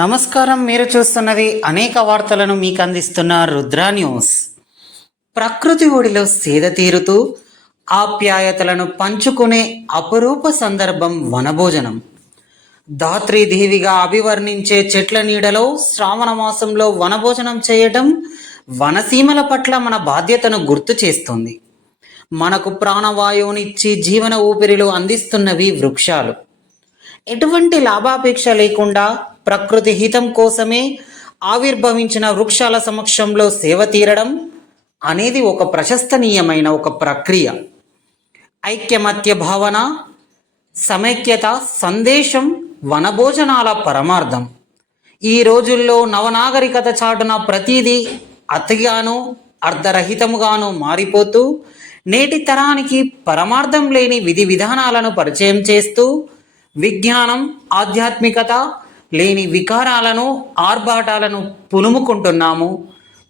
నమస్కారం. మీరు చూస్తున్నది అనేక వార్తలను మీకు అందిస్తున్న రుద్ర న్యూస్. ప్రకృతి ఒడిలో సేద తీరుతూ ఆప్యాయతలను పంచుకునే అపురూప సందర్భం వనభోజనం. ధాత్రీదేవిగా అభివర్ణించే చెట్ల నీడలో శ్రావణ మాసంలో వనభోజనం చేయటం వనసీమల పట్ల మన బాధ్యతను గుర్తు చేస్తుంది. మనకు ప్రాణవాయువునిచ్చి జీవన ఊపిరిలో అందిస్తున్నవి వృక్షాలు. ఎటువంటి లాభాపేక్ష లేకుండా ప్రకృతి హితం కోసమే ఆవిర్భవించిన వృక్షాల సమక్షంలో సేవ తీరడం అనేది ఒక ప్రశస్తనీయమైన ఒక ప్రక్రియ. ఐక్యమత్య భావన, సమైక్యత సందేశం వనభోజనాల పరమార్థం. ఈ రోజుల్లో నవనాగరికత చాటున ప్రతిదీ అతిగాను అర్ధరహితముగాను మారిపోతూ నేటి తరానికి పరమార్థం లేని విధి విధానాలను పరిచయం చేస్తూ విజ్ఞానం ఆధ్యాత్మికత లేని వికారాలను ఆర్భాటాలను పులుముకుంటున్నాము.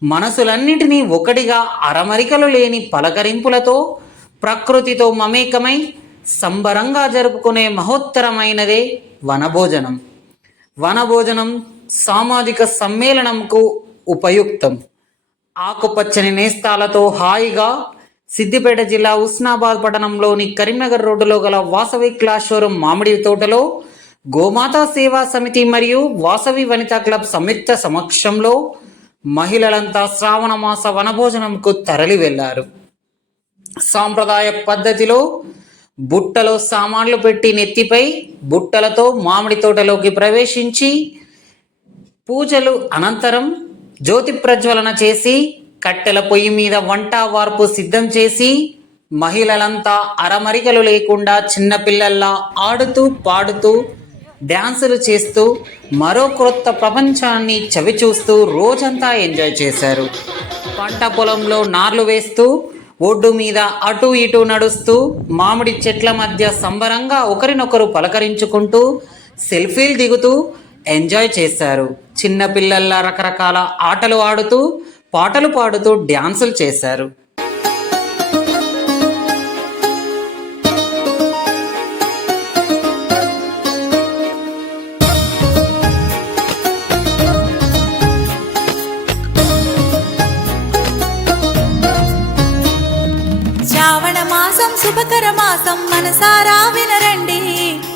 మనసులన్నిటినీ ఒకటిగా అరమరికలు లేని పలకరింపులతో ప్రకృతితో మమేకమై సంబరంగా జరుపుకునే మహోత్తరమైనదే వనభోజనం. వనభోజనం సామాజిక సమ్మేళనంకు ఉపయుక్తం. ఆకుపచ్చని నేస్తాలతో హాయిగా సిద్దిపేట జిల్లా హుస్నాబాద్ పట్టణంలోని కరీంనగర్ రోడ్డులో గల వాసవి క్లాస్ షోరూం మామిడి తోటలో గోమాతా సేవా సమితి మరియు వాసవి వనితా క్లబ్ సంయుక్త సమక్షంలో మహిళలంతా శ్రావణ మాస వనభోజనంకు తరలి వెళ్లారు. సాంప్రదాయ పద్ధతిలో బుట్టలో సామాన్లు పెట్టి నెత్తిపై బుట్టలతో మామిడి తోటలోకి ప్రవేశించి పూజలు అనంతరం జ్యోతి ప్రజ్వలన చేసి కట్టెల పొయ్యి మీద వంట వార్పు సిద్ధం చేసి మహిళలంతా అరమరికలు లేకుండా చిన్నపిల్లల్లా ఆడుతూ పాడుతూ డ్యాన్సులు చేస్తూ మరో క్రొత్త ప్రపంచాన్ని చవిచూస్తూ రోజంతా ఎంజాయ్ చేశారు. పంట పొలంలో నార్లు వేస్తూ ఒడ్డు మీద అటు ఇటు నడుస్తూ మామిడి చెట్ల మధ్య సంబరంగా ఒకరినొకరు పలకరించుకుంటూ సెల్ఫీలు దిగుతూ ఎంజాయ్ చేశారు. చిన్నపిల్లల్లా రకరకాల ఆటలు ఆడుతూ పాటలు పాడుతూ డ్యాన్సులు చేశారు. శ్రావణ మాసం శుభకర మాసం మనసారా వినరండి.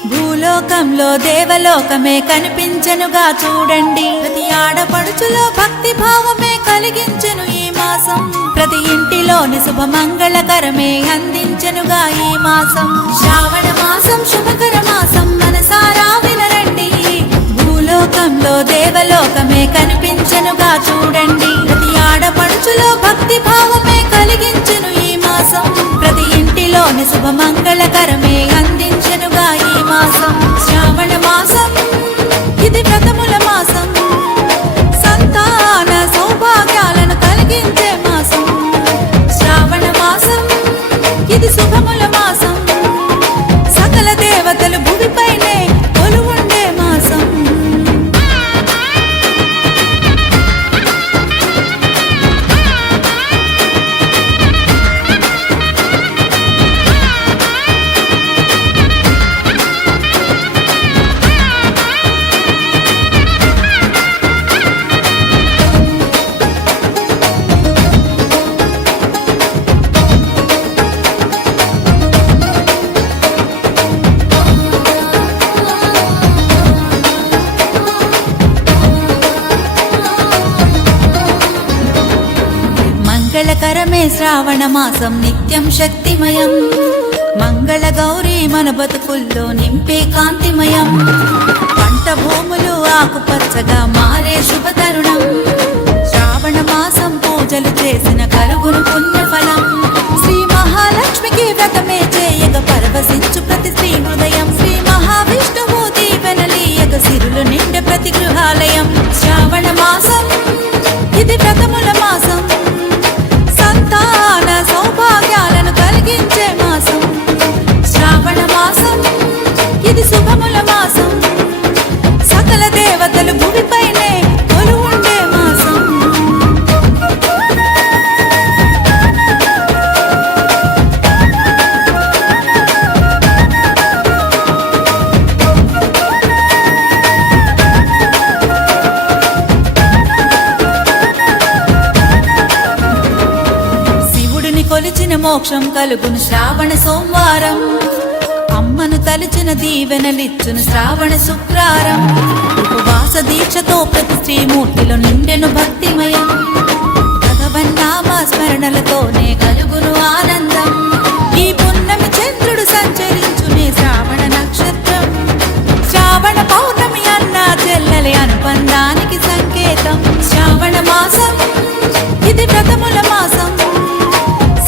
భూలోకంలో దేవలోకమే కనిపించెనుగా చూడండి. ప్రతి ఆడపడుచులో భక్తి భావమే కలిగించెను ఈ మాసం. ప్రతి ఇంటిలోని శుభమంగళకరమే అందించెనుగా ఈ మాసం. శ్రావణ మాసం శుభకర మాసం మనసారా వినరండి. భూలోకంలో దేవలోకమే కనిపించెనుగా చూడండి. ప్రతి ఆడపడుచులో భక్తి భావమే కలిగించెను ఈ మాసం. ప్రతి ఇంటిలోని శుభమంగళకరమే అందించెనుగా ఈ మాసం. శ్రావణ మాసం ఇది వ్రతముల మాసం. సంతాన సౌభాగ్యాలను కలిగించే మాసం. శ్రావణ మాసం ఇది శుభముల మాసం. సకల దేవతలు భూమిపైనే కొలువుండే మాసం. మంగళకరమే శ్రావణ మాసం నిత్యం శక్తిమయం. మంగళ గౌరీ మన బతుకుల్లో నింపే కాంతిమయం. పంట భూములు ఆకుపచ్చగా మారే శుభ తరుణం. శ్రావణ మాసం పూజలు చేసిన కలుగును పుణ్యఫలం. శ్రీ మహాలక్ష్మికి వ్రతమే చేయగ పరవశించు ప్రతి శ్రీ హృదయం. శ్రీ మహావిష్ణువు దీవెనలీయగ సిరులు నిండే ప్రతి గృహాలయం. శ్రావణ మాసం ఇది వ్రతముల మాసం. సంతాన సౌభాగ్యాలను కలిగించే మాసం. శ్రావణ మాసం ఇది శుభముల మాసం. సకల దేవతలు భూమిపైనే కొలువుండే మాసం. మోక్షం కలుగును శ్రావణ సోమవారం. అమ్మను తలుచిన దీవెనలిచ్చును శ్రావణ శుక్రారం. ఉపవాస దీక్షతో ప్రతి శ్రీమూర్తిలో నిండెను భక్తిమయం. భగవన్నామ స్మరణలతోనే కలుగును ఆనందం. ఈ పున్నమి చంద్రుడు సంచరించునే శ్రావణ నక్షత్రం. శ్రావణ పౌర్ణమి అన్న చెల్లెలి అనుబంధానికి సంకేతం. శ్రావణ మాసం ఇది వ్రతముల మాసం.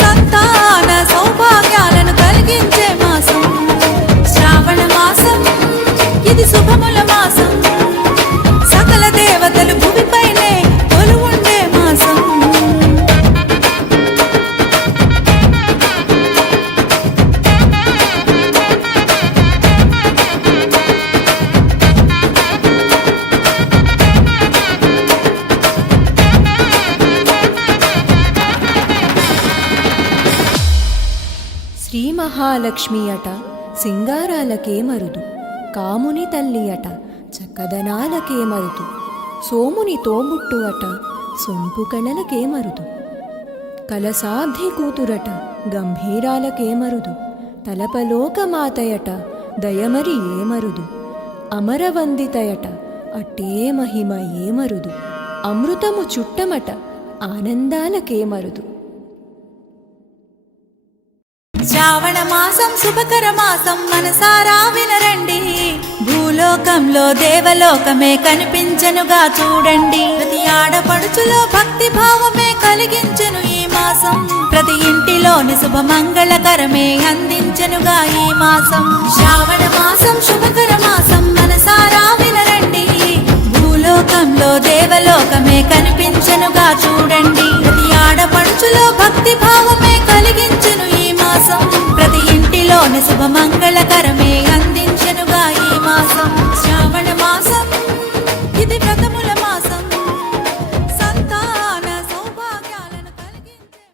సంతాన సౌభాగ్యాలను కలిగించే మాసం. శ్రావణ మాసం ఇది శుభముల మాసం. సకల దేవతలు భూమిపైనే కొలువుండే మాసం. శ్రీ మహాలక్ష్మి అట సింగారాలకే మరుదు. కాముని తల్లి అట చక్కదనాలకే మరుదు. సోముని తోబుట్టు అట సొంపు కళలకే మరుదు. కలసాబ్ది కూతురట గంభీరాలకే మరుదు. తలపలోకమాతయట దయమరి ఏమరుదు. అమరవందితయట అట్టే మహిమ ఏమరుదు. అమృతము చుట్టమట ఆనందాలకే మరుదు. శ్రావణ మాసం శుభకర మాసం మనసారా వినరండి. భూలోకంలో దేవలోకమే కనిపించెనుగా చూడండి. ప్రతి ఆడపడుచులో భక్తి భావమే కలిగించెను ఈ మాసం. ప్రతి ఇంటిలోని శుభ మంగళకరమే అందించెనుగా ఈ మాసం. శ్రావణ మాసం శుభకర మాసం మనసారా వినరండి. భూలోకంలో దేవలోకమే కనిపించెనుగా చూడండి. ప్రతి ఆడపడుచులో భక్తి భావమే కలిగించెను ఈ మాసం. ప్రతి ఇంటిలోని శుభ మంగళకరమే అందించెనుగా ఈ మాసం. శ్రావణ మాసం ఇది వ్రతముల మాసం. సంతాన సౌభాగ్యాలను కలిగించే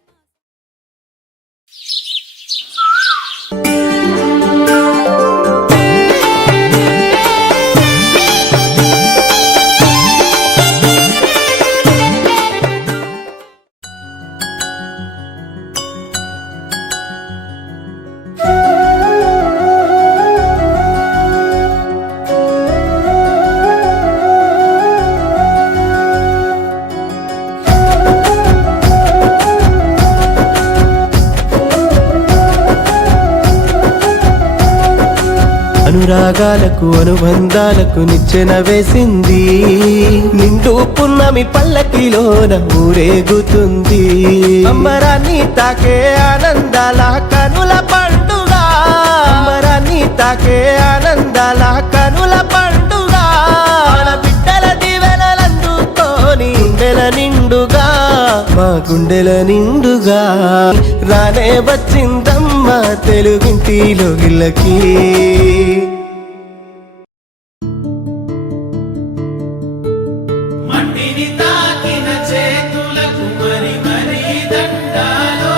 అనురాగాలకు అనుబంధాలకు నిచ్చెన వేసింది. నిండు పున్నమి పల్లకిలోన ఊరేగుతుంది. అంబరాన్ని తాకే ఆనందాల కనుల పండుగ. అంబరాన్ని తాకే ఆనందాల కనుల పండుగ. బిడ్డల దీవెనలందుకోని గుండెల నిండుగా మా గుండెల నిండుగా రానే వచ్చిందమ్మ తెలుగింటిలో గిల్లకి. మట్టిని తాకిన చేతులకు మరి మరి దండాలో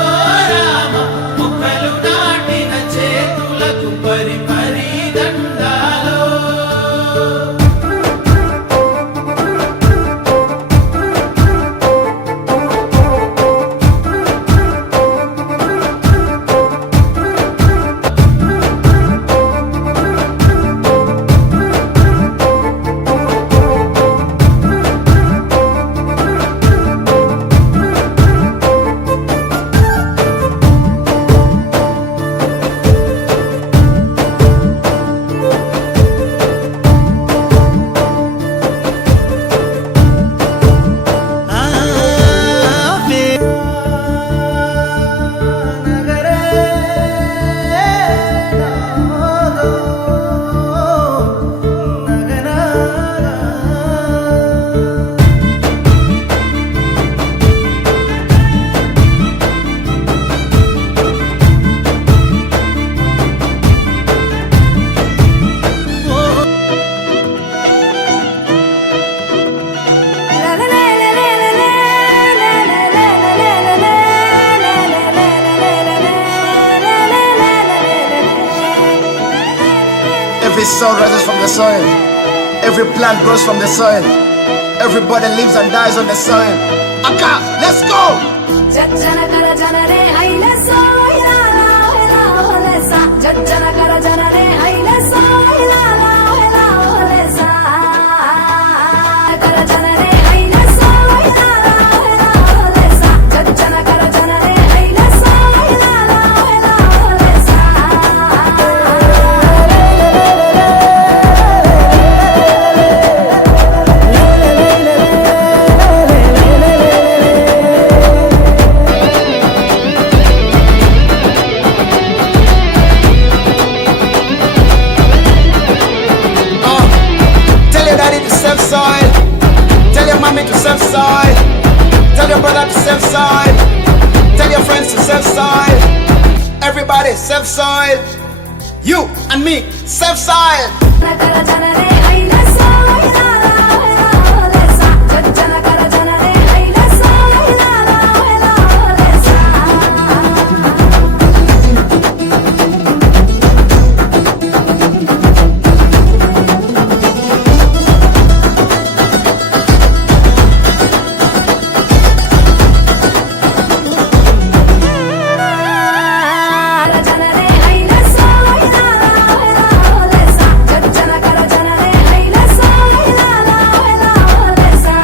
రామ. మొక్కలు నాటిన చేతులకు పరి పరి దండాలో. Every soul rises from the soil. Every plant grows from the soil. Everybody lives and dies on the soil. Aka, let's go! జజ్జన కర జనరే హైలసో ఇలాలా హెలా హోలెసా జజ్జన కర జనరే హైలసో ఇలాలా హెలా హోలెసా కర జనరే హైలసో ఇలాలా హెలా హోలెసా జజ్జన కర జనరే హైలసో ఇలాలా హెలా హోలెసా Tell your daddy to self side. Tell your mommy to self side. Tell your brother to self side. Tell your friends to self side. Everybody self side. You and me self side. కర జనరే హైలసో ఇలాలా హెలా హోలెసా జజ్జన కర జనరే హైలసో ఇలాలా హెలా హోలెసా కర జనరే హైలసో ఇలాలా హెలా హోలెసా జజ్జన కర జనరే హైలసో ఇలాలా హెలా హోలెసా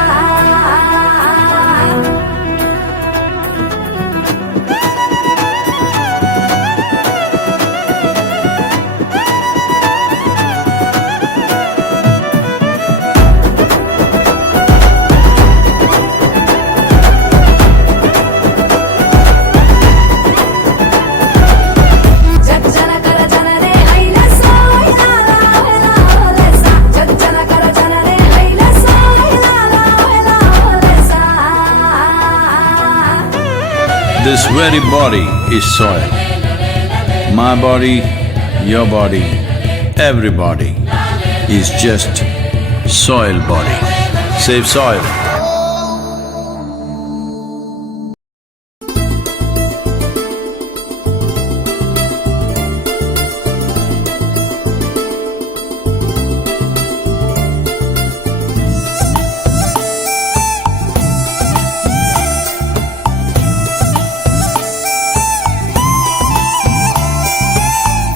జజ్జన కర జనరే హైలసో ఇలాలా హెలా హోలెసా జజ్జన కర జనరే హైలసో ఇలాలా హెలా హోలెసా This very body is soil. My body, your body, everybody is just soil body. Save soil.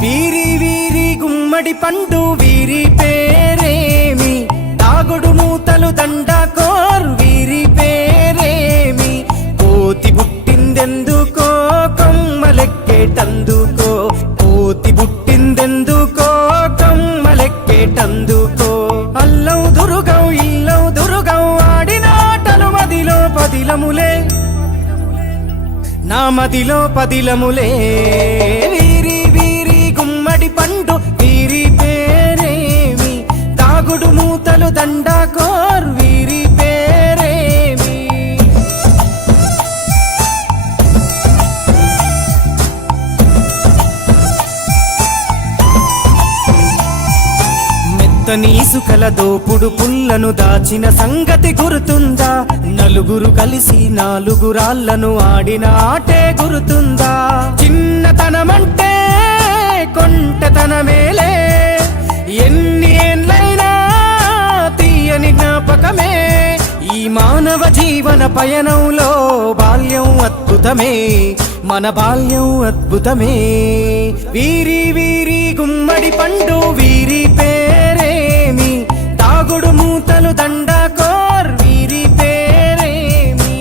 వీరి వీరి గుమ్మడి పండు వీరి పేరేమి తాగుడు మూతలు దండకోరు వీరి పేరేమి కోతి పుట్టిందెందుకో కొమ్మలెక్కేటందుకో కోతి పుట్టిందెందుకో కొమ్మలెక్కేటందుకో అల్లం దురుగం ఇల్లం దురుగం ఆడినాటలు మదిలో పదిలములే నా మదిలో పదిలములే వీరి వీరి గుమ్మడి పండు వీరి పేరేమి తాగుడు మూతలు దండకోరు వీరి పేరేమి మెత్తని ఇసుకల దోపుడు పుల్లను దాచిన సంగతి గుర్తుందా నలుగురు కలిసి నాలుగురాళ్లను ఆడిన ఆటే గుర్తుందా చిన్నతనమంటే కొంటతనమేలే ఎన్ని ఏండ్లైనా తీయని జ్ఞాపకమే ఈ మానవ జీవన పయనంలో బాల్యం అద్భుతమే మన బాల్యం అద్భుతమే వీరి వీరి గుమ్మడి పండు వీరి పేరేమి తాగుడు మూతలు దండకోర్ వీరి పేరేమి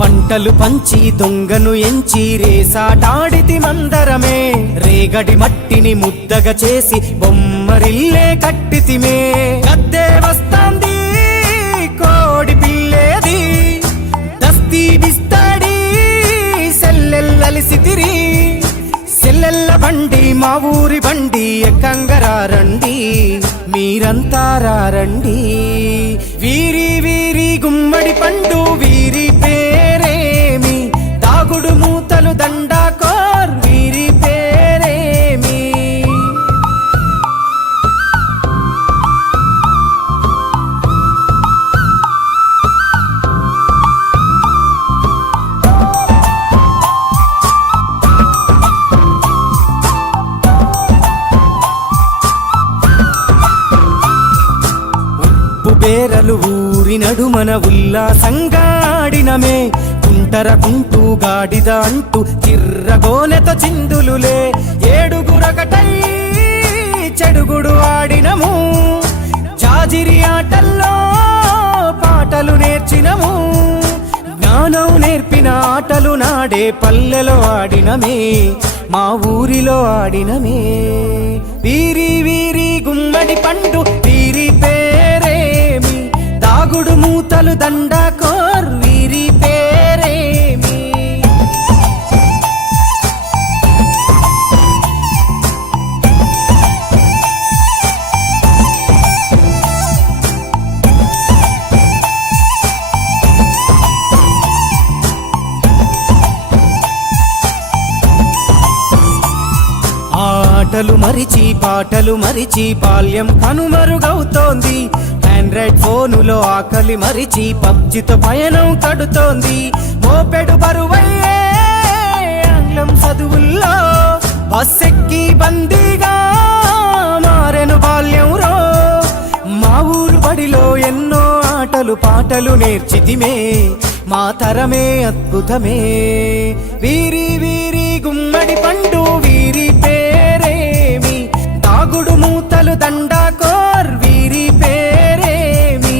పంటలు పంచి దొంగను ఎంచి రేసాటాడితి మందరమే రేగడి మట్టిని ముద్దగా చేసి బొమ్మరిల్లే కట్టితిమే గద్దే వస్తాంది కోడి పిల్లేది దస్తీ బిస్తాడి సెల్లెల్లలిసితిరి సెల్లెల్ల బండి మా ఊరి బండి ఎక్కంగరారండి మీరంతా రారండి వీరి వీరి గుమ్మడి పండు వీరి పేరేమి తాగుడు మూతలు దండకోర్ వీరి పేరేమి ఆకు బేరలు ఊరి నడుమన ఉల్లాసంగా ఆడినమే కుంటూ గాడిద అంటూ చిర్రగోనెతో చిందులులే ఏడుగురకటై చెడుగుడు ఆడినము జాజిరి ఆటల్లో పాటలు నేర్చినము జ్ఞానం నేర్పిన ఆటలు నాడే పల్లెలో ఆడినమే మా ఊరిలో ఆడినమే వీరి వీరి గుమ్మడి పండు వీరి పేరేమి దాగుడు మూతలు దండాకోర్ వీరి పేరేమి ఆటలు మరిచి పాటలు మరిచి బాల్యం కనుమరుగవుతోంది ఆండ్రాయిడ్ ఫోనులో ఆకలి మరిచి పబ్జితో పయనం కడుతోంది మోపెడు బరువయ్యే ఆంగ్లం చదువుల్లో బస్సెక్కి బందీగా మారెను బాల్యం రో మా ఊరు బడిలో ఎన్నో ఆటలు పాటలు నేర్చితిమే మా తరమే అద్భుతమే వీరి వీరి గుమ్మడి పండు వీరి పేరేమి దాగుడు మూతలు దండాకోర్ వీరి పేరేమి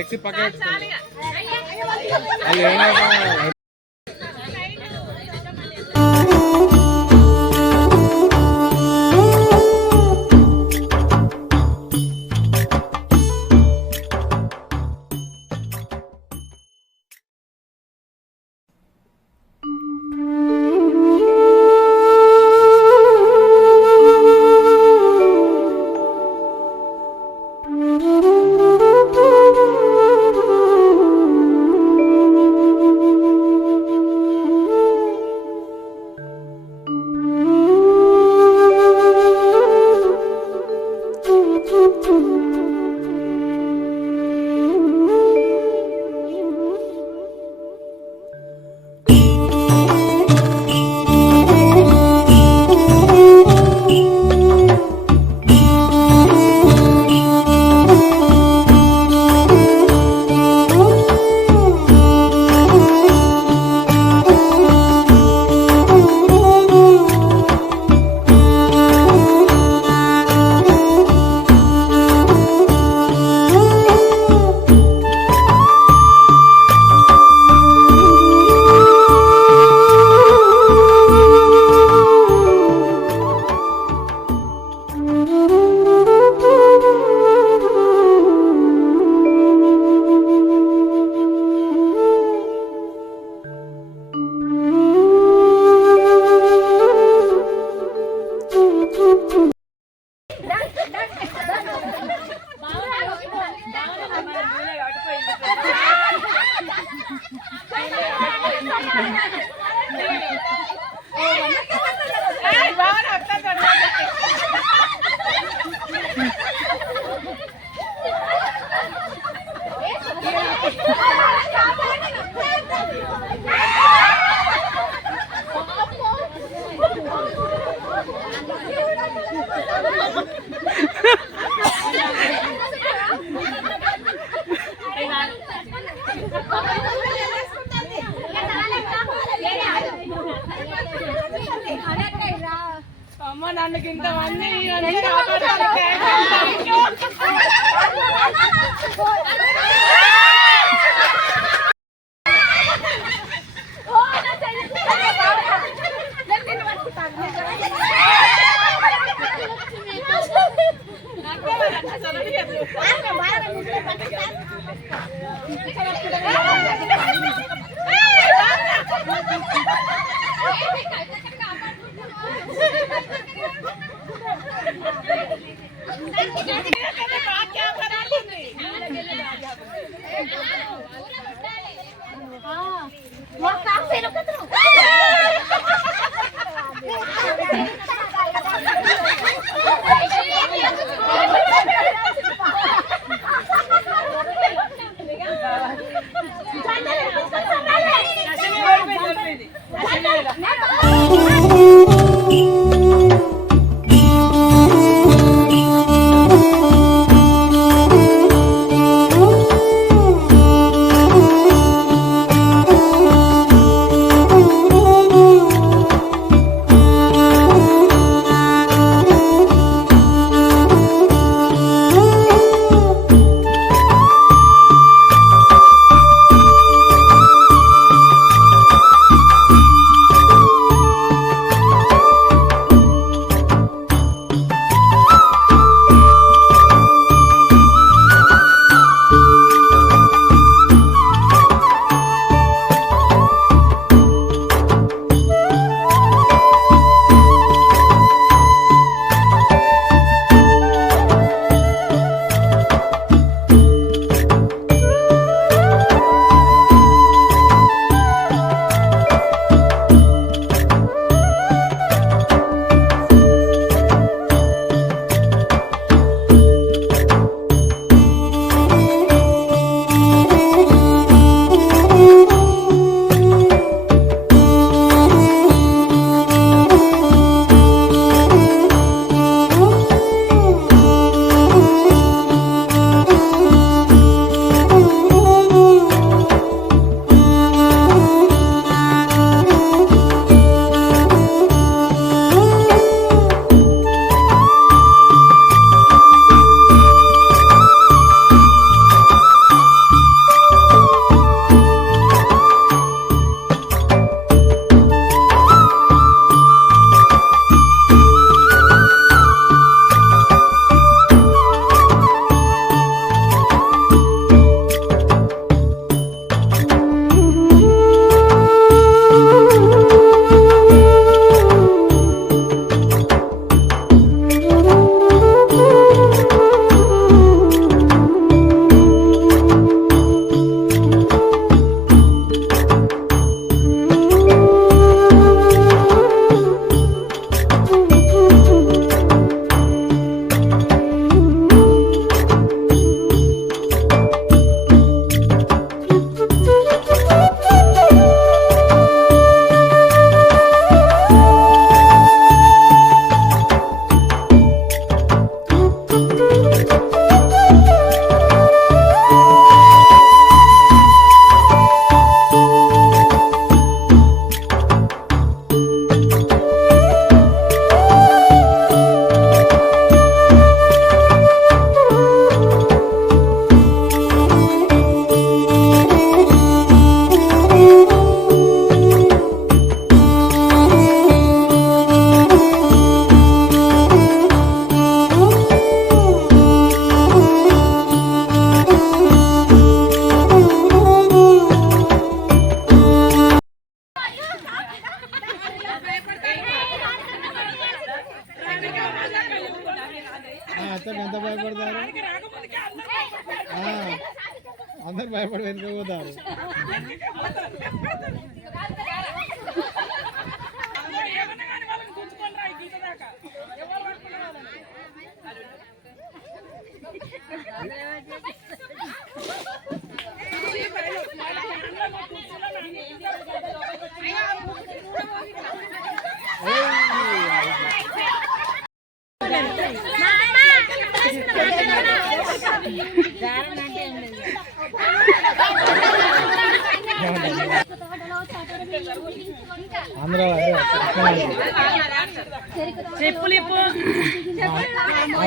ఫ్లెక్సీ పక్క అమ్మ నన్ను ఇంతమంది అతను ఎంత భయపడతారు అందరు భయపడి వెనుకపోతారు అందరూ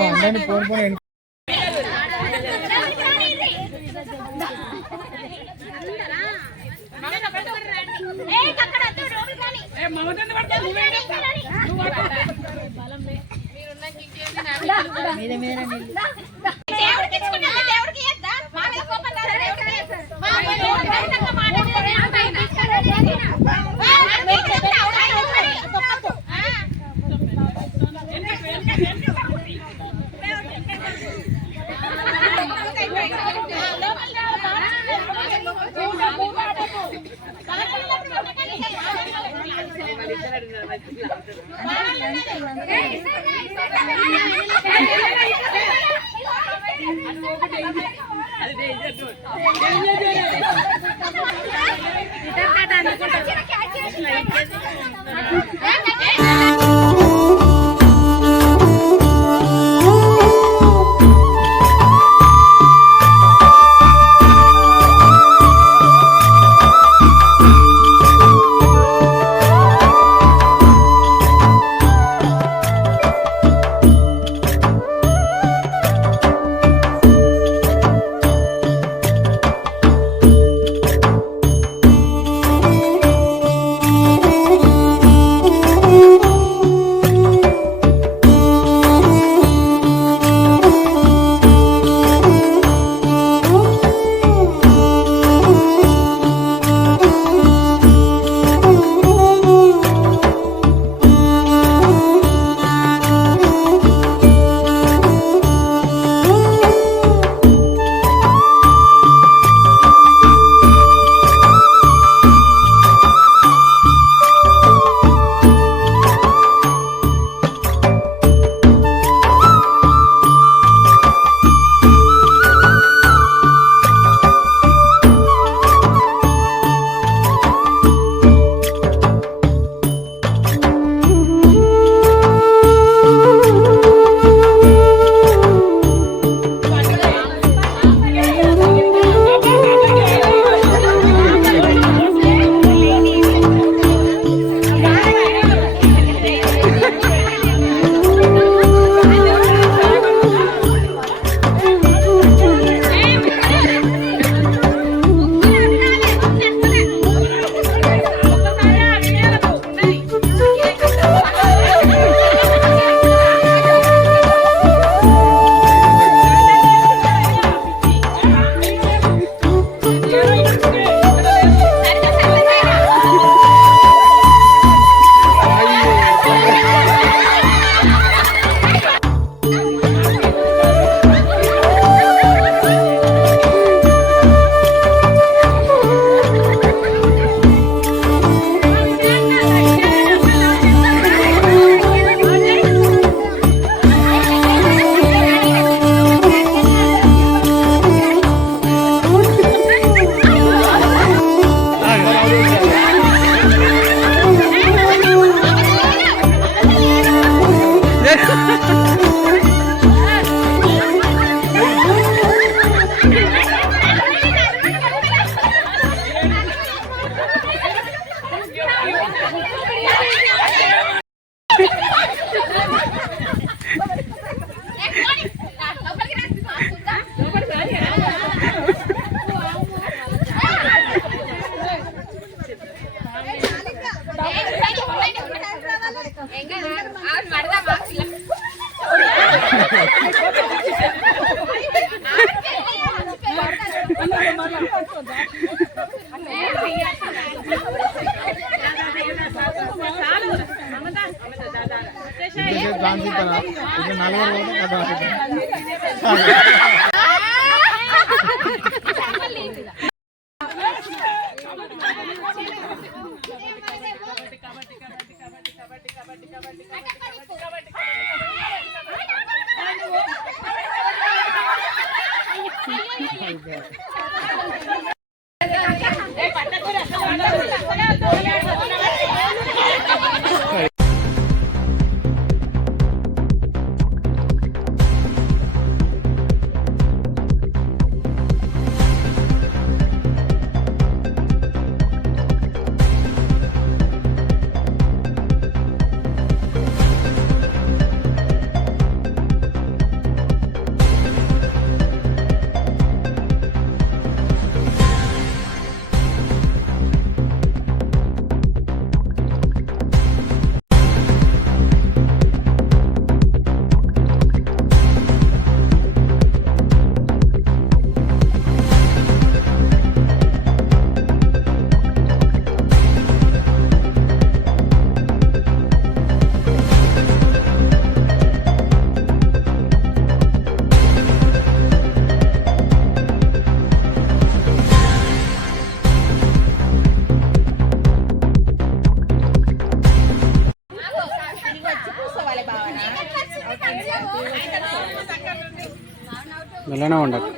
అందరినీ ఫోన్ ఫోన్ ఇంతసేపు ఛాన్స్ ఇస్తారా ఇక నలుగురు పోతే కథ మెల్లనే ఉండదు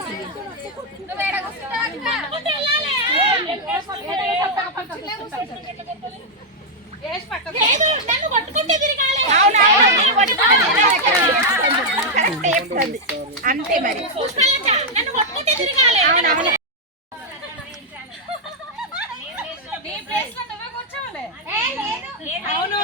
అంతే మరి అవును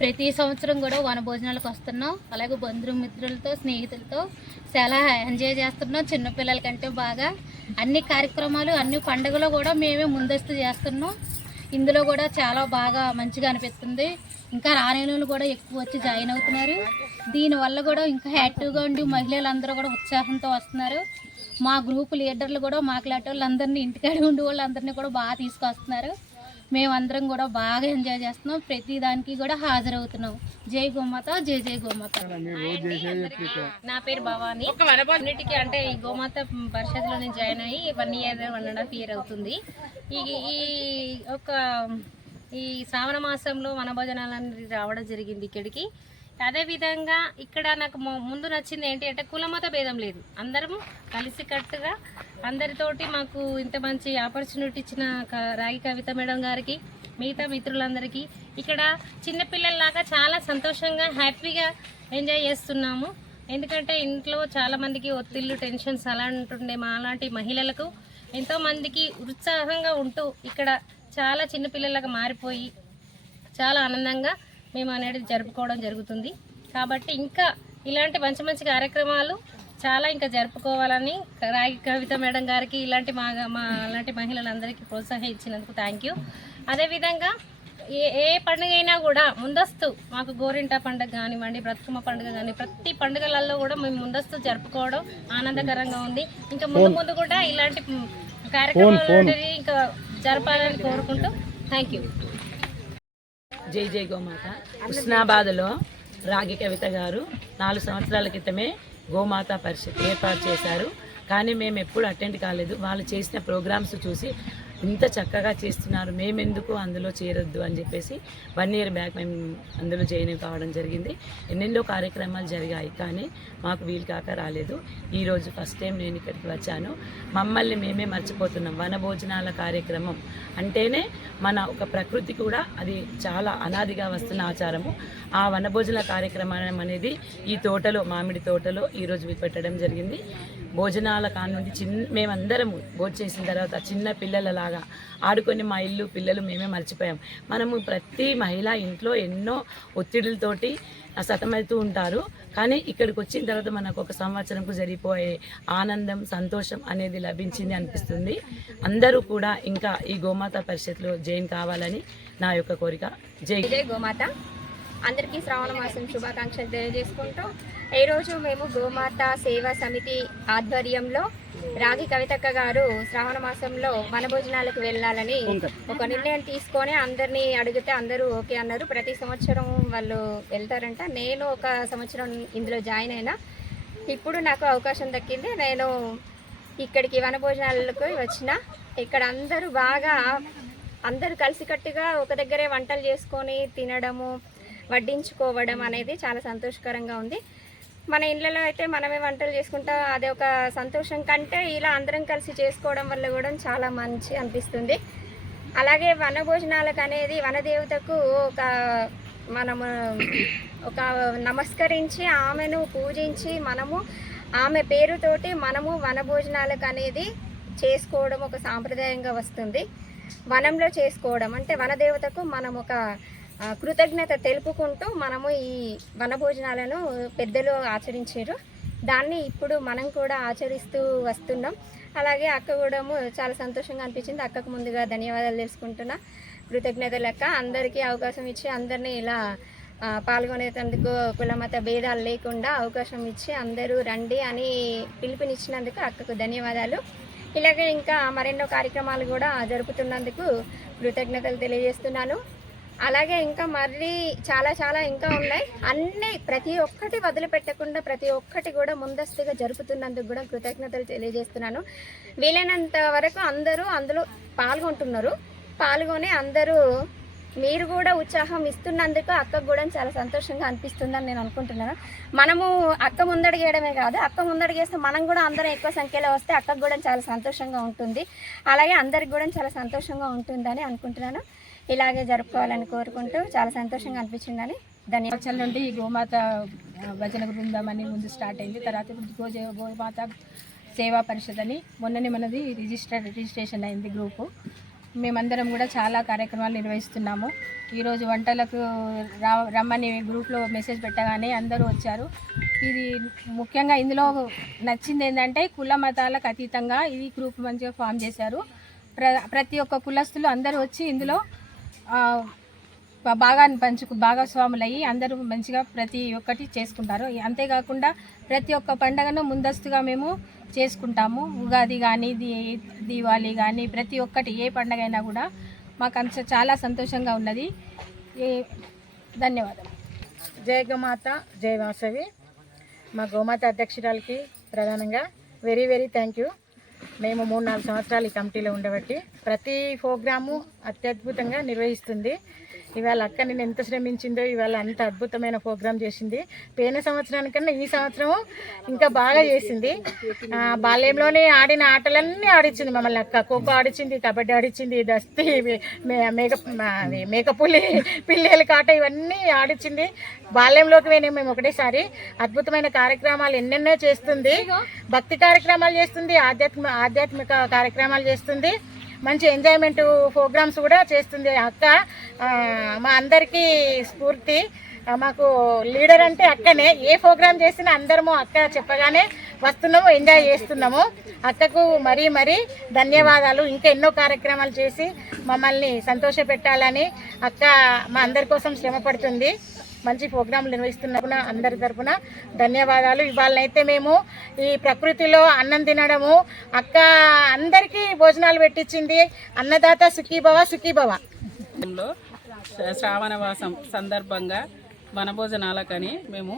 ప్రతి సంవత్సరం కూడా వనభోజనాలకు వస్తున్నాం. అలాగే బంధుమిత్రులతో స్నేహితులతో చాలా ఎంజాయ్ చేస్తున్నాం. చిన్నపిల్లల కంటే బాగా అన్ని కార్యక్రమాలు అన్ని పండుగలు కూడా మేమే ముందస్తు చేస్తున్నాం. ఇందులో కూడా చాలా బాగా మంచిగా అనిపిస్తుంది. ఇంకా రానేళ్ళు కూడా ఎక్కువ వచ్చి జాయిన్ అవుతున్నారు. దీనివల్ల కూడా ఇంకా యాక్టివ్గా ఉండి మహిళలందరూ కూడా ఉత్సాహంతో వస్తున్నారు. మా గ్రూప్ లీడర్లు కూడా మాట్లాడే వాళ్ళందరినీ ఇంటికాడ ఉండే వాళ్ళందరినీ కూడా బాగా తీసుకొస్తున్నారు. మేమందరం కూడా బాగా ఎంజాయ్ చేస్తున్నాం. ప్రతి దానికి కూడా హాజరవుతున్నాం. జై గోమాత, జై జై గోమాత. నా పేరు భవాని. అన్నిటికీ అంటే ఈ గోమాత పరిషత్లో నేను జాయిన్ అయ్యి 1 year 1.5 year అవుతుంది. ఈ శ్రావణ మాసంలో వనభోజనాలన్నీ రావడం జరిగింది ఇక్కడికి. అదేవిధంగా ఇక్కడ నాకు ముందు నచ్చింది ఏంటి అంటే కులమత భేదం లేదు. అందరము కలిసికట్టుగా అందరితోటి మాకు ఇంత మంచి ఆపర్చునిటీ ఇచ్చిన రాగి కవిత మేడం గారికి, మిగతా మిత్రులందరికీ ఇక్కడ చిన్నపిల్లల్లాగా చాలా సంతోషంగా హ్యాపీగా ఎంజాయ్ చేస్తున్నాము. ఎందుకంటే ఇంట్లో చాలామందికి ఒత్తిళ్ళు టెన్షన్స్ అలాంటి అలాంటి మహిళలకు ఎంతోమందికి ఉత్సాహంగా ఉంటూ ఇక్కడ చాలా చిన్నపిల్లలాగా మారిపోయి చాలా ఆనందంగా మేము అనేది జరుపుకోవడం జరుగుతుంది. కాబట్టి ఇంకా ఇలాంటి మంచి మంచి కార్యక్రమాలు చాలా ఇంకా జరుపుకోవాలని రాగి కవిత మేడం గారికి ఇలాంటి అలాంటి మహిళలందరికీ ప్రోత్సహించినందుకు థ్యాంక్ యూ. అదేవిధంగా ఏ పండుగ అయినా కూడా ముందస్తు మాకు గోరింట పండుగ కానివ్వండి, బ్రతుకమ్మ పండుగ కానీ ప్రతి పండుగలలో కూడా మేము ముందస్తు జరుపుకోవడం ఆనందకరంగా ఉంది. ఇంకా ముందు కూడా ఇలాంటి కార్యక్రమాలు ఇంకా జరపాలని కోరుకుంటూ థ్యాంక్ యూ. జై జై గోమాత. హుస్నాబాద్లో రాగి కవిత గారు 4 సంవత్సరాల క్రితమే గోమాత పరిషత్ ఏర్పాటు చేశారు. కానీ మేము ఎప్పుడు అటెండ్ కాలేదు. వాళ్ళు చేసిన ప్రోగ్రామ్స్ చూసి ఇంత చక్కగా చేస్తున్నారు, మేమెందుకు అందులో చేరొద్దు అని చెప్పేసి 1 year బ్యాక్ మేము అందులో జాయిన్ కావడం జరిగింది. ఎన్నెన్నో కార్యక్రమాలు జరిగాయి కానీ మాకు వీలు కాక రాలేదు. ఈరోజు ఫస్ట్ టైం నేను ఇక్కడికి వచ్చాను. మమ్మల్ని మేమే మర్చిపోతున్నాం. వనభోజనాల కార్యక్రమం అంటేనే మన ఒక ప్రకృతి కూడా అది చాలా అనాదిగా వస్తున్న ఆచారము. ఆ వనభోజన కార్యక్రమం అనేది ఈ తోటలో, మామిడి తోటలో ఈరోజు పెట్టడం జరిగింది. భోజనాల కానుండి మేమందరము భోజనం చేసిన తర్వాత చిన్న పిల్లలలాగా ఆడుకొని మా ఇల్లు పిల్లలు మేమే మర్చిపోయాం. మనము ప్రతి మహిళ ఇంట్లో ఎన్నో ఒత్తిడులతోటి సతమవుతూ ఉంటారు. కానీ ఇక్కడికి వచ్చిన తర్వాత మనకు ఒక సంవత్సరంకు జరిగిపోయే ఆనందం, సంతోషం అనేది లభించింది అనిపిస్తుంది. అందరూ కూడా ఇంకా ఈ గోమాత పరిషత్లో జాయిన్ కావాలని నా యొక్క కోరిక. జై జై గోమాత. అందరికీ శ్రావణ మాసం శుభాకాంక్షలు తెలియజేసుకుంటూ ఈరోజు మేము గోమాత సేవా సమితి ఆధ్వర్యంలో రాగి కవితక్క గారు శ్రావణ మాసంలో వనభోజనాలకు వెళ్ళాలని ఒక నిర్ణయం తీసుకొని అందరినీ అడిగితే అందరూ ఓకే అన్నారు. ప్రతి సంవత్సరం వాళ్ళు వెళ్తారంట. నేను ఒక సంవత్సరం ఇందులో జాయిన్ అయినా. ఇప్పుడు నాకు అవకాశం దక్కింది. నేను ఇక్కడికి వనభోజనాలకు వచ్చిన. ఇక్కడ అందరూ కలిసికట్టుగా ఒక దగ్గరే వంటలు చేసుకొని తినడము, వడ్డించుకోవడం అనేది చాలా సంతోషకరంగా ఉంది. మన ఇళ్ళలో అయితే మనమే వంటలు చేసుకుంటా అదే ఒక సంతోషం కంటే ఇలా అందరం కలిసి చేసుకోవడం వల్ల కూడా చాలా మంచి అనిపిస్తుంది. అలాగే వనభోజనాలకు అనేది వనదేవతకు మనము ఒక నమస్కరించి ఆమెను పూజించి ఆమె పేరుతోటి మనము వనభోజనాలకు అనేది చేసుకోవడం ఒక సాంప్రదాయంగా వస్తుంది. వనంలో చేసుకోవడం అంటే వనదేవతకు మనం ఒక కృతజ్ఞత తెలుపుకుంటూ మనము ఈ వనభోజనాలను పెద్దలు ఆచరించారు. దాన్ని ఇప్పుడు మనం కూడా ఆచరిస్తూ వస్తున్నాం. అలాగే అక్క కూడా చాలా సంతోషంగా అనిపించింది. అక్కకు ముందుగా ధన్యవాదాలు తెలుసుకుంటున్నా. కృతజ్ఞతలు అక్క. అందరికీ అవకాశం ఇచ్చి అందరినీ ఇలా పాల్గొనేందుకు కులమత భేదాలు లేకుండా అవకాశం ఇచ్చి అందరూ రండి అని పిలుపునిచ్చినందుకు అక్కకు ధన్యవాదాలు. ఇలాగే ఇంకా మరెన్నో కార్యక్రమాలు కూడా జరుపుతున్నందుకు కృతజ్ఞతలు తెలియజేస్తున్నాను. అలాగే ఇంకా మళ్ళీ చాలా ఇంకా ఉన్నాయి. అన్నీ ప్రతి ఒక్కటి వదిలిపెట్టకుండా ప్రతి ఒక్కటి కూడా ముందస్తుగా జరుపుతున్నందుకు కూడా కృతజ్ఞతలు తెలియజేస్తున్నాను. వీలైనంత వరకు అందరూ అందులో పాల్గొని అందరూ మీరు కూడా ఉత్సాహం ఇస్తున్నందుకు అక్కకు కూడా చాలా సంతోషంగా అనిపిస్తుందని నేను అనుకుంటున్నాను. మనము అక్క ముందడిగేయడమే కాదు, అక్క ముందడిగేస్తే మనం కూడా అందరం ఎక్కువ సంఖ్యలో వస్తే అక్కకు కూడా చాలా సంతోషంగా ఉంటుంది. అలాగే అందరికి కూడా చాలా సంతోషంగా ఉంటుందని అనుకుంటున్నాను. ఇలాగే జరుపుకోవాలని కోరుకుంటూ చాలా సంతోషంగా అనిపించిందని ధన్యవాదాల నుండి గోమాత భజన బృందం అని ముందు స్టార్ట్ అయింది. తర్వాత ఇప్పుడు గోమాత సేవా పరిషత్ అని మొన్ననే మనది రిజిస్ట్రేషన్ అయింది గ్రూపు. మేమందరం కూడా చాలా కార్యక్రమాలు నిర్వహిస్తున్నాము. ఈరోజు వంటలకు రమ్మని గ్రూప్లో మెసేజ్ పెట్టగానే అందరూ వచ్చారు. ఇది ముఖ్యంగా ఇందులో నచ్చింది ఏంటంటే కుల మతాలకు అతీతంగా ఈ గ్రూప్ మంచిగా ఫామ్ చేశారు. ప్రతి ఒక్క కులస్తులు అందరూ వచ్చి ఇందులో భాగస్వాములయ్యి అందరూ మంచిగా ప్రతి ఒక్కటి చేసుకుంటారు. అంతేకాకుండా ప్రతి ఒక్క పండుగను ముందస్తుగా మేము చేసుకుంటాము. ఉగాది కానీ దీవాళీ కానీ ప్రతి ఒక్కటి ఏ పండుగ అయినా కూడా మాకు చాలా సంతోషంగా ఉన్నది. ధన్యవాదాలు. జై గోమాత, జై వాసవి. మా గోమాత అధ్యక్షురాలకి ప్రధానంగా వెరీ వెరీ థ్యాంక్ యూ. మేము 3-4 సంవత్సరాలు ఈ కమిటీలో ఉండబట్టి ప్రతి ప్రోగ్రాము అత్యద్భుతంగా నిర్వహిస్తుంది. ఇవాళ అక్క నేను ఎంత శ్రమించిందో ఇవాళ అంత అద్భుతమైన ప్రోగ్రాం చేసింది. పోయిన సంవత్సరానికన్నా ఈ సంవత్సరం ఇంకా బాగా చేసింది. బాల్యంలోనే ఆడిన ఆటలన్నీ ఆడిచ్చింది మమ్మల్ని అక్క. ఖోఖో ఆడిచ్చింది, కబడ్డీ ఆడిచ్చింది, దస్తీ, మేకపులి, పిల్లల కాట ఇవన్నీ ఆడిచ్చింది. బాల్యంలోకి పోయినాం మేము ఒకటేసారి. అద్భుతమైన కార్యక్రమాలు ఎన్నెన్నో చేస్తుంది. భక్తి కార్యక్రమాలు చేస్తుంది, ఆధ్యాత్మిక కార్యక్రమాలు చేస్తుంది, మంచి ఎంజాయ్మెంట్ ప్రోగ్రామ్స్ కూడా చేస్తుంది అక్క. మా అందరికీ స్ఫూర్తి. మాకు లీడర్ అంటే అక్కనే. ఏ ప్రోగ్రామ్ చేసినా అందరము అక్క చెప్పగానే వస్తున్నాము, ఎంజాయ్ చేస్తున్నాము. అక్కకు మరీ మరీ ధన్యవాదాలు. ఇంకా ఎన్నో కార్యక్రమాలు చేసి మమ్మల్ని సంతోషపెట్టాలని అక్క మా అందరి కోసం శ్రమ పడుతుంది. మంచి ప్రోగ్రాంలు నిర్వహిస్తున్న అందరి తరఫున ధన్యవాదాలు. ఇవాళనైతే మేము ఈ ప్రకృతిలో అన్నం తినడము, అక్క అందరికీ భోజనాలు పెట్టించింది. అన్నదాత సుఖీభవ సుఖీభవ. శ్రావణ మాసం సందర్భంగా వనభోజనాలకని మేము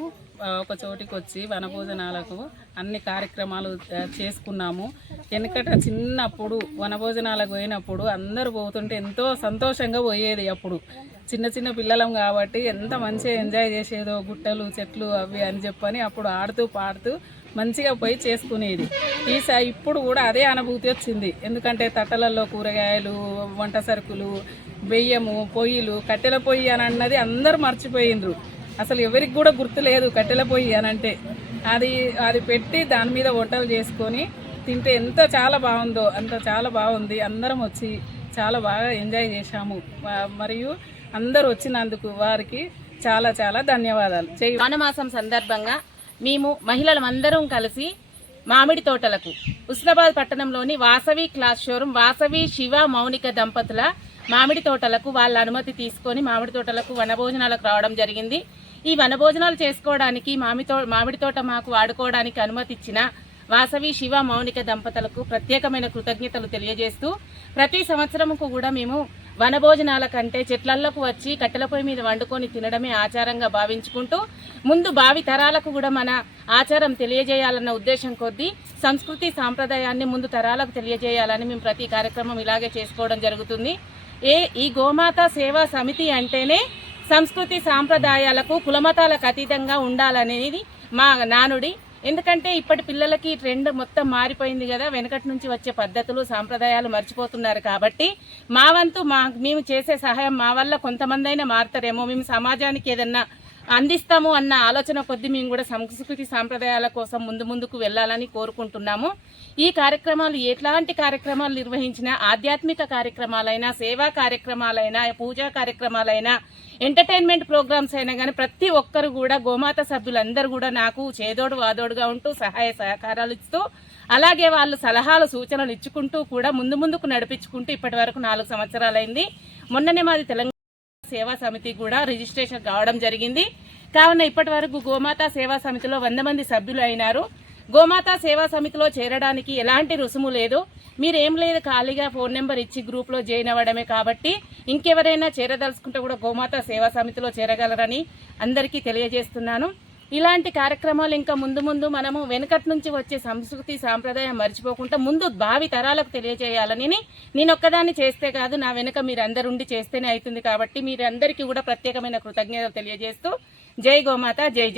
ఒక చోటికి వచ్చి వనభోజనాలకు అన్ని కార్యక్రమాలు చేసుకున్నాము. వెనకట చిన్నప్పుడు వనభోజనాలకు పోయినప్పుడు అందరూ పోతుంటే ఎంతో సంతోషంగా పోయేది. అప్పుడు చిన్న చిన్న పిల్లలం కాబట్టి ఎంత మంచిగా ఎంజాయ్ చేసేదో, గుట్టలు చెట్లు అవి అని చెప్పని అప్పుడు ఆడుతూ పాడుతూ మంచిగా పోయి చేసుకునేది. ఇప్పుడు కూడా అదే అనుభూతి వచ్చింది. ఎందుకంటే తట్టలలో కూరగాయలు, వంట సరుకులు, బియ్యము, పొయ్యిలు, కట్టెల పొయ్యి అని అన్నది అందరూ మర్చిపోయిండ్రు. అసలు ఎవరికి కూడా గుర్తు లేదు కట్టెల పొయ్యి అని అంటే. అది పెట్టి దాని మీద వంటలు చేసుకొని తింటే ఎంత చాలా బాగుందో అంత చాలా బాగుంది. అందరం వచ్చి చాలా బాగా ఎంజాయ్ చేశాము. మరియు అందరూ వచ్చినందుకు వారికి చాలా చాలా ధన్యవాదాలు. వనమాసం సందర్భంగా మేము మహిళలందరం కలిసి మామిడి తోటలకు హుస్నాబాద్ పట్టణంలోని వాసవి క్లాస్ షోరూమ్ వాసవి శివ మౌనిక దంపతుల మామిడి తోటలకు వాళ్ళ అనుమతి తీసుకొని మామిడి తోటలకు వనభోజనాలకు రావడం జరిగింది. ఈ వనభోజనాలు చేసుకోవడానికి మామిడి తోట మాకు వాడుకోవడానికి అనుమతి ఇచ్చిన వాసవి శివ మౌనిక దంపతులకు ప్రత్యేకమైన కృతజ్ఞతలు తెలియజేస్తూ ప్రతి సంవత్సరంకు కూడా మేము వనభోజనాల కంటే చెట్లలకు వచ్చి కట్టెల పొయ్యి మీద వండుకొని తినడమే ఆచారంగా భావించుకుంటూ ముందు భావి తరాలకు కూడా మన ఆచారం తెలియజేయాలన్న ఉద్దేశం కొద్దీ సంస్కృతి సాంప్రదాయాన్ని ముందు తరాలకు తెలియజేయాలని మేము ప్రతి కార్యక్రమం ఇలాగే చేసుకోవడం జరుగుతుంది. ఈ గోమాత సేవా సమితి అంటేనే సంస్కృతి సాంప్రదాయాలకు కులమతాలకు అతీతంగా ఉండాలనేది మా నానుడి. ఎందుకంటే ఇప్పటి పిల్లలకి ట్రెండ్ మొత్తం మారిపోయింది కదా, వెనకటి నుంచి వచ్చే పద్ధతులు సాంప్రదాయాలు మర్చిపోతున్నారు. కాబట్టి మా వంతు మేము చేసే సహాయం మా వల్ల కొంతమంది అయినా మారుతారేమో, మేము సమాజానికి ఏదన్నా అందిస్తాము అన్న ఆలోచన కొద్దీ మేము కూడా సంస్కృతి సాంప్రదాయాల కోసం ముందుకు వెళ్ళాలని కోరుకుంటున్నాము. ఈ కార్యక్రమాలు ఎట్లాంటి కార్యక్రమాలు నిర్వహించినా, ఆధ్యాత్మిక కార్యక్రమాలైనా, సేవా కార్యక్రమాలైనా, పూజా కార్యక్రమాలైనా, ఎంటర్టైన్మెంట్ ప్రోగ్రామ్స్ అయినా కానీ ప్రతి ఒక్కరు కూడా గోమాత సభ్యులందరూ కూడా నాకు చేదోడు వాదోడుగా ఉంటూ సహాయ సహకారాలు ఇస్తూ అలాగే వాళ్ళు సలహాలు సూచనలు ఇచ్చుకుంటూ కూడా ముందుకు నడిపించుకుంటూ ఇప్పటి వరకు 4 సంవత్సరాలైంది. మొన్ననే మాది తెలంగాణ సేవా సమితి కూడా రిజిస్ట్రేషన్ కావడం జరిగింది. కావున ఇప్పటి వరకు గోమాత సేవా సమితిలో 100 మంది సభ్యులు అయినారు. గోమాత సేవా సమితిలో చేరడానికి ఎలాంటి రుసుము లేదు. మీరేం లేదు, ఖాళీగా ఫోన్ నెంబర్ ఇచ్చి గ్రూప్లో జాయిన్ అవ్వడమే. కాబట్టి ఇంకెవరైనా చేరదలుచుకుంటే కూడా గోమాత సేవా సమితిలో చేరగలరని అందరికీ తెలియజేస్తున్నాను. ఇలాంటి కార్యక్రమాలు ఇంకా ముందు మనము వెనకటి నుంచి వచ్చే సంస్కృతి సాంప్రదాయం మర్చిపోకుండా ముందు భావి తరాలకు తెలియజేయాలని నేను ఒక్కదాన్ని చేస్తే కాదు, నా వెనుక మీరందరుండి చేస్తేనే అవుతుంది. కాబట్టి మీరందరికీ కూడా ప్రత్యేకమైన కృతజ్ఞతలు తెలియజేస్తూ జై గోమాత, జై జై.